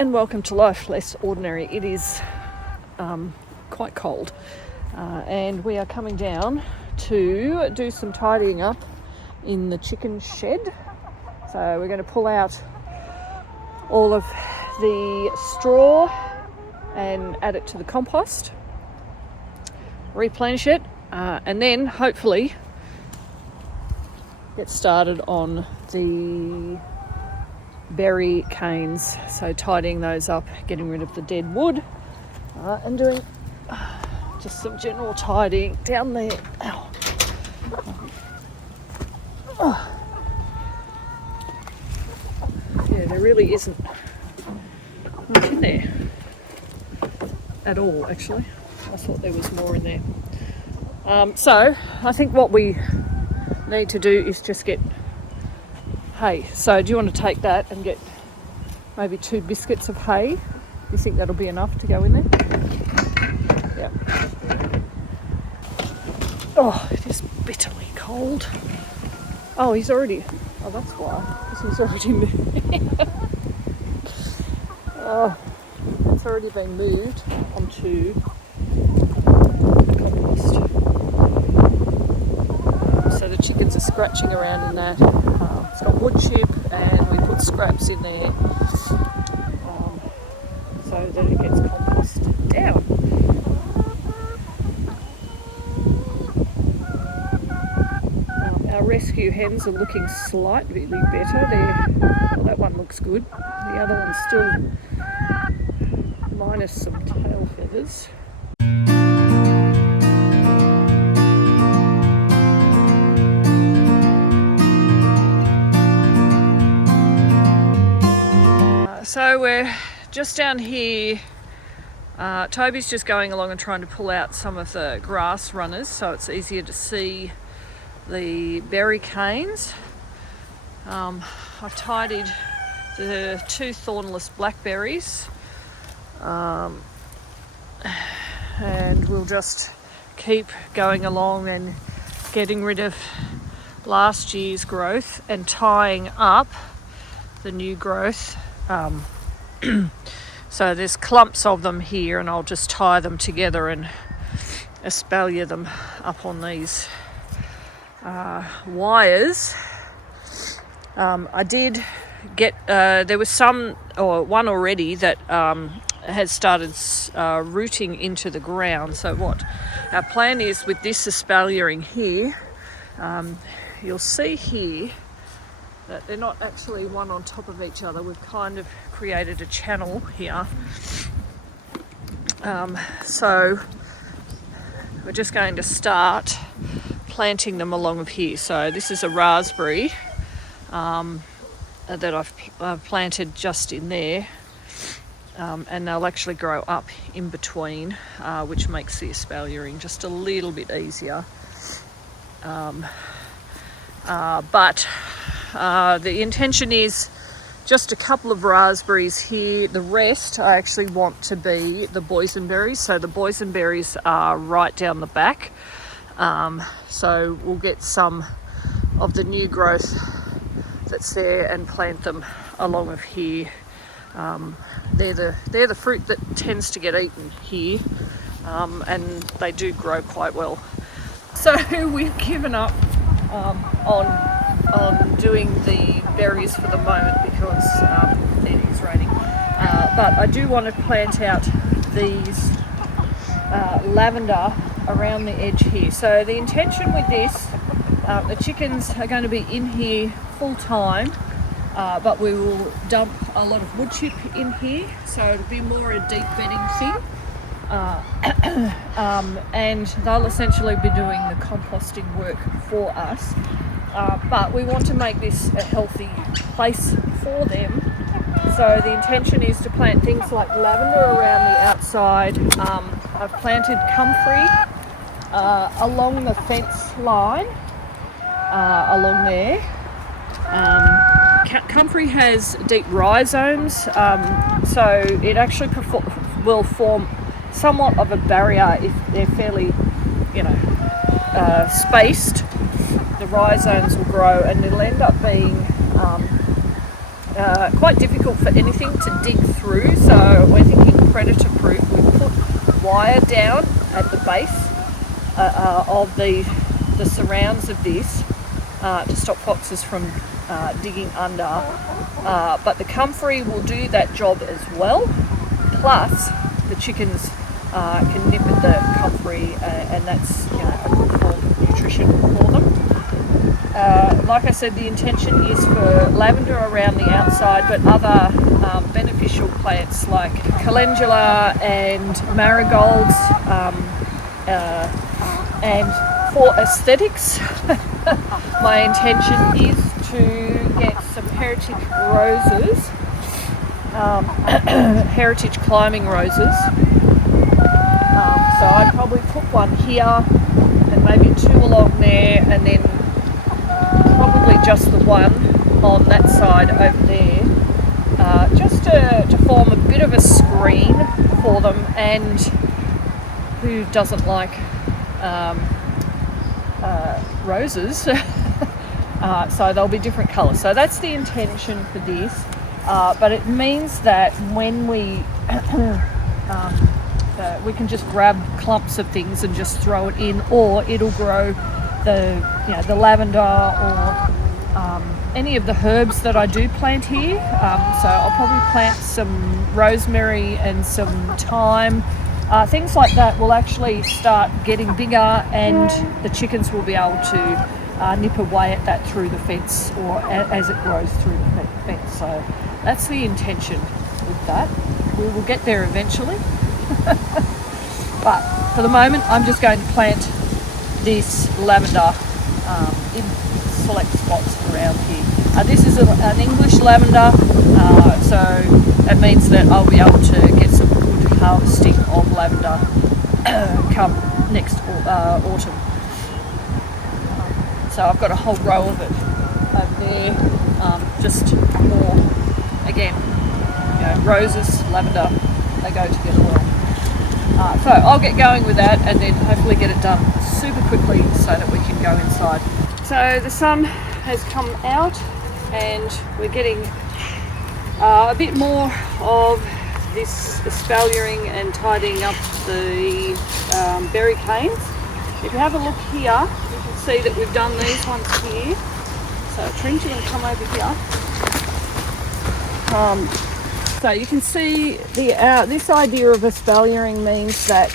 and welcome to Life Less Ordinary. It is quite cold and we are coming down to do some tidying up in the chicken shed. So we're going to pull out all of the straw and add it to the compost, replenish it, and then hopefully get started on the berry canes, so tidying those up, getting rid of the dead wood, and doing just some general tidying down there. Yeah, there really isn't much in there at all, actually. I thought there was more in there. So I think what we need to do is just get hay. So do you want to take that and get maybe 2 biscuits of hay? You think that'll be enough to go in there? Yeah. Oh, it is bitterly cold. Oh, he's already... Oh, that's why. Because he's already moved. Oh, it's already been moved onto the compost. So the chickens are scratching around in that. It's got wood chip and we put scraps in there so that it gets composted down. Our rescue hens are looking slightly better. Well, that one looks good. The other one's still minus some tail feathers. So we're just down here. Toby's just going along and trying to pull out some of the grass runners so it's easier to see the berry canes. I've tidied the 2 thornless blackberries, and we'll just keep going along and getting rid of last year's growth and tying up the new growth. So there's clumps of them here and I'll just tie them together and espalier them up on these wires. I did get, there was one already that has started rooting into the ground. So what our plan is with this espaliering here, you'll see here that they're not actually one on top of each other. We've kind of created a channel here. So we're just going to start planting them along of here. So this is a raspberry that I've planted just in there, and they'll actually grow up in between, which makes the espaliering just a little bit easier. But the intention is just a couple of raspberries here. The rest I actually want to be the boysenberries. So the boysenberries are right down the back. So we'll get some of the new growth that's there and plant them along of here. They're the fruit that tends to get eaten here, and they do grow quite well. So we've given up on doing the berries for the moment because it is raining. But I do want to plant out these lavender around the edge here. So the intention with this, the chickens are going to be in here full time, but we will dump a lot of wood chip in here, so it'll be more a deep bedding thing. And they'll essentially be doing the composting work for us. But we want to make this a healthy place for them. So the intention is to plant things like lavender around the outside. I've planted comfrey along the fence line, along there. Comfrey has deep rhizomes, so it actually will form somewhat of a barrier if they're fairly, spaced. The rhizomes will grow and it'll end up being quite difficult for anything to dig through, so we're thinking predator proof. We've put wire down at the base of the surrounds of this to stop foxes from digging under, but the comfrey will do that job as well, plus the chickens can nip at the comfrey, and that's a good form of nutrition for them. Like I said, the intention is for lavender around the outside, but other beneficial plants like calendula and marigolds, and for aesthetics, my intention is to get some heritage roses, heritage climbing roses. So I'd probably put one here and maybe two along there, and then probably just the one on that side over there, just to form a bit of a screen for them. And who doesn't like roses? So they'll be different colours. So that's the intention for this, but it means that when we can just grab clumps of things and just throw it in, or it'll grow the lavender or any of the herbs that I do plant here. So I'll probably plant some rosemary and some thyme. Things like that will actually start getting bigger, and the chickens will be able to nip away at that through the fence, or as it grows through the fence. So that's the intention with that. We will get there eventually. But for the moment, I'm just going to plant this lavender in select spots around here. This is an English lavender, so that means that I'll be able to get some good harvesting of lavender come next autumn. So I've got a whole row of it over there, just more, again, roses, lavender, they go together well. So I'll get going with that, and then hopefully get it done super quickly so that we can go inside. So the sun has come out, and we're getting a bit more of this espaliering and tidying up the berry canes. If you have a look here, you can see that we've done these ones here. So Trinity can come over here. So you can see this idea of espaliering means that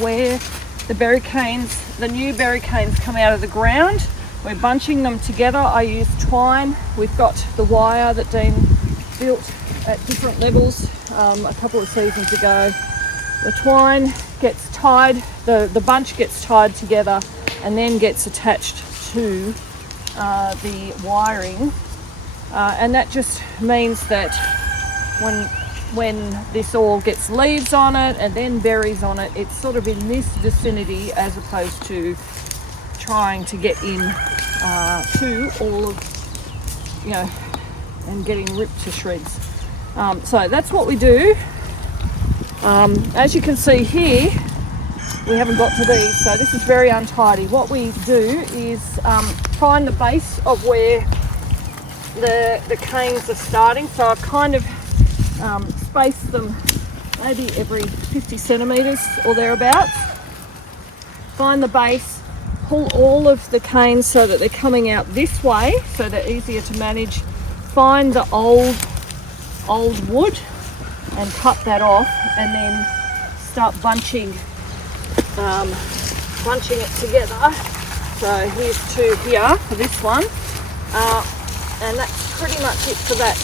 where the berry canes, the new berry canes come out of the ground, we're bunching them together. I use twine. We've got the wire that Dean built at different levels a couple of seasons ago. The twine gets tied, the bunch gets tied together and then gets attached to the wiring, and that just means that when this all gets leaves on it and then berries on it, it's sort of in this vicinity, as opposed to trying to get in to all of, and getting ripped to shreds. So that's what we do. As you can see here, we haven't got to these, so this is very untidy. What we do is find the base of where the canes are starting. So I've kind of spaced them maybe every 50 centimetres or thereabouts. Find the base, pull all of the canes so that they're coming out this way, so they're easier to manage. Find the old wood and cut that off, and then start bunching it together. So here's two here for this one, and that's pretty much it for that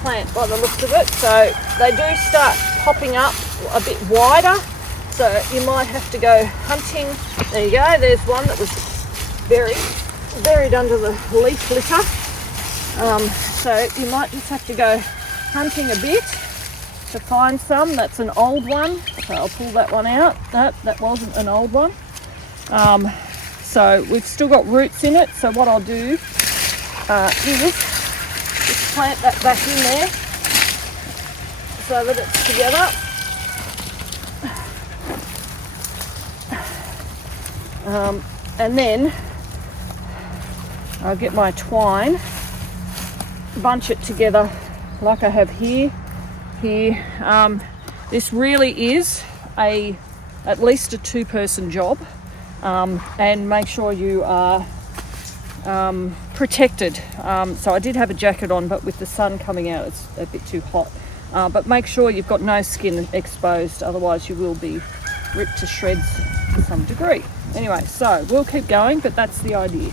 plant by the looks of it. So they do start popping up a bit wider, so you might have to go hunting. There you go, there's one that was buried under the leaf litter. So you might just have to go hunting a bit to find some. That's an old one, so I'll pull that one out. No, that wasn't an old one. So we've still got roots in it, so what I'll do is just plant that back in there so that it's together. And then I'll get my twine bunch it together like I have here. This really is at least a 2-person job, and make sure you are protected. So I did have a jacket on, but with the sun coming out it's a bit too hot. But make sure you've got no skin exposed, otherwise you will be ripped to shreds to some degree. Anyway, so we'll keep going, but that's the idea.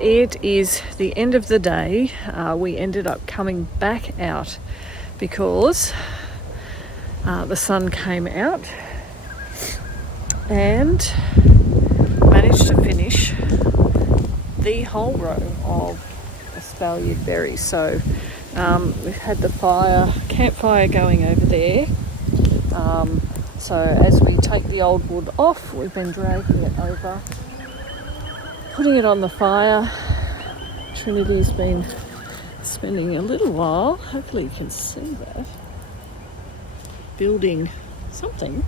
It is the end of the day. We ended up coming back out because the sun came out and managed to finish the whole row of espaliered berries. So we've had the campfire going over there. So as we take the old wood off, we've been dragging it over, putting it on the fire. Trinity's been spending a little while, hopefully you can see that, building something,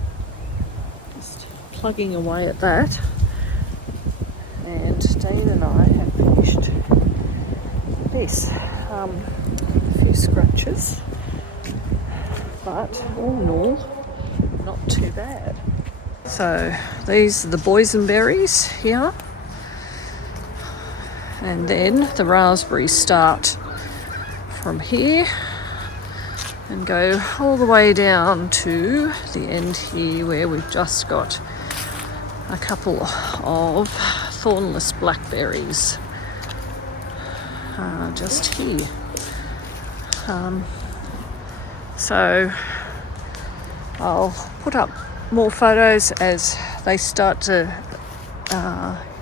just plugging away at that. And Dean and I have finished this. A few scratches, but all in all, not too bad. So these are the boysenberries here. And then the raspberries start from here and go all the way down to the end here, where we've just got a couple of thornless blackberries just here. So I'll put up more photos as they start to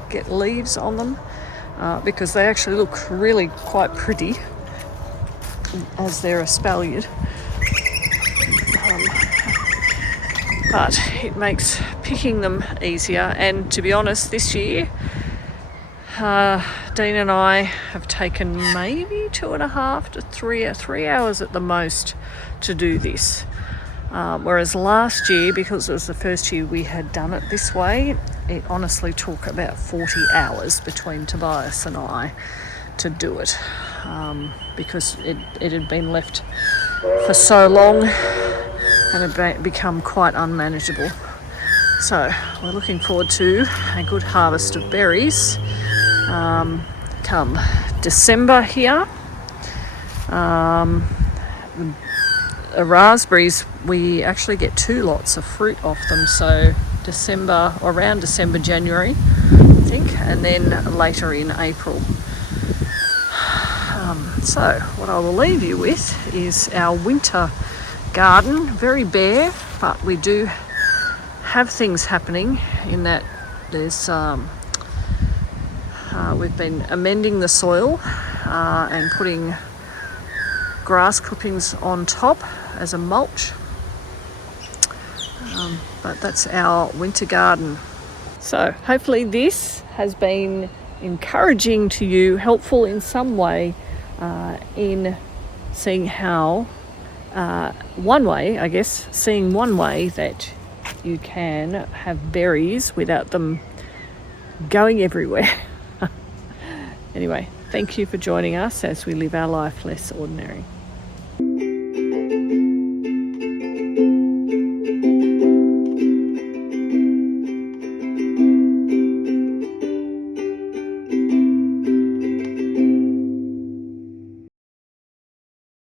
get leaves on them. Because they actually look really quite pretty as they're espaliered. But it makes picking them easier, and to be honest, this year Dean and I have taken maybe 2.5 to 3 hours at the most to do this. Whereas last year, because it was the first year we had done it this way, it honestly took about 40 hours between Tobias and I to do it, because it had been left for so long and it had become quite unmanageable. So we're looking forward to a good harvest of berries come December here. Raspberries, we actually get 2 lots of fruit off them, so December, or around December, January, I think, and then later in April. So what I will leave you with is our winter garden, very bare, but we do have things happening in that there's we've been amending the soil and putting grass clippings on top as a mulch, but that's our winter garden. So hopefully this has been encouraging to you, helpful in some way, in seeing how one way that you can have berries without them going everywhere. Anyway, thank you for joining us as we live our life less ordinary.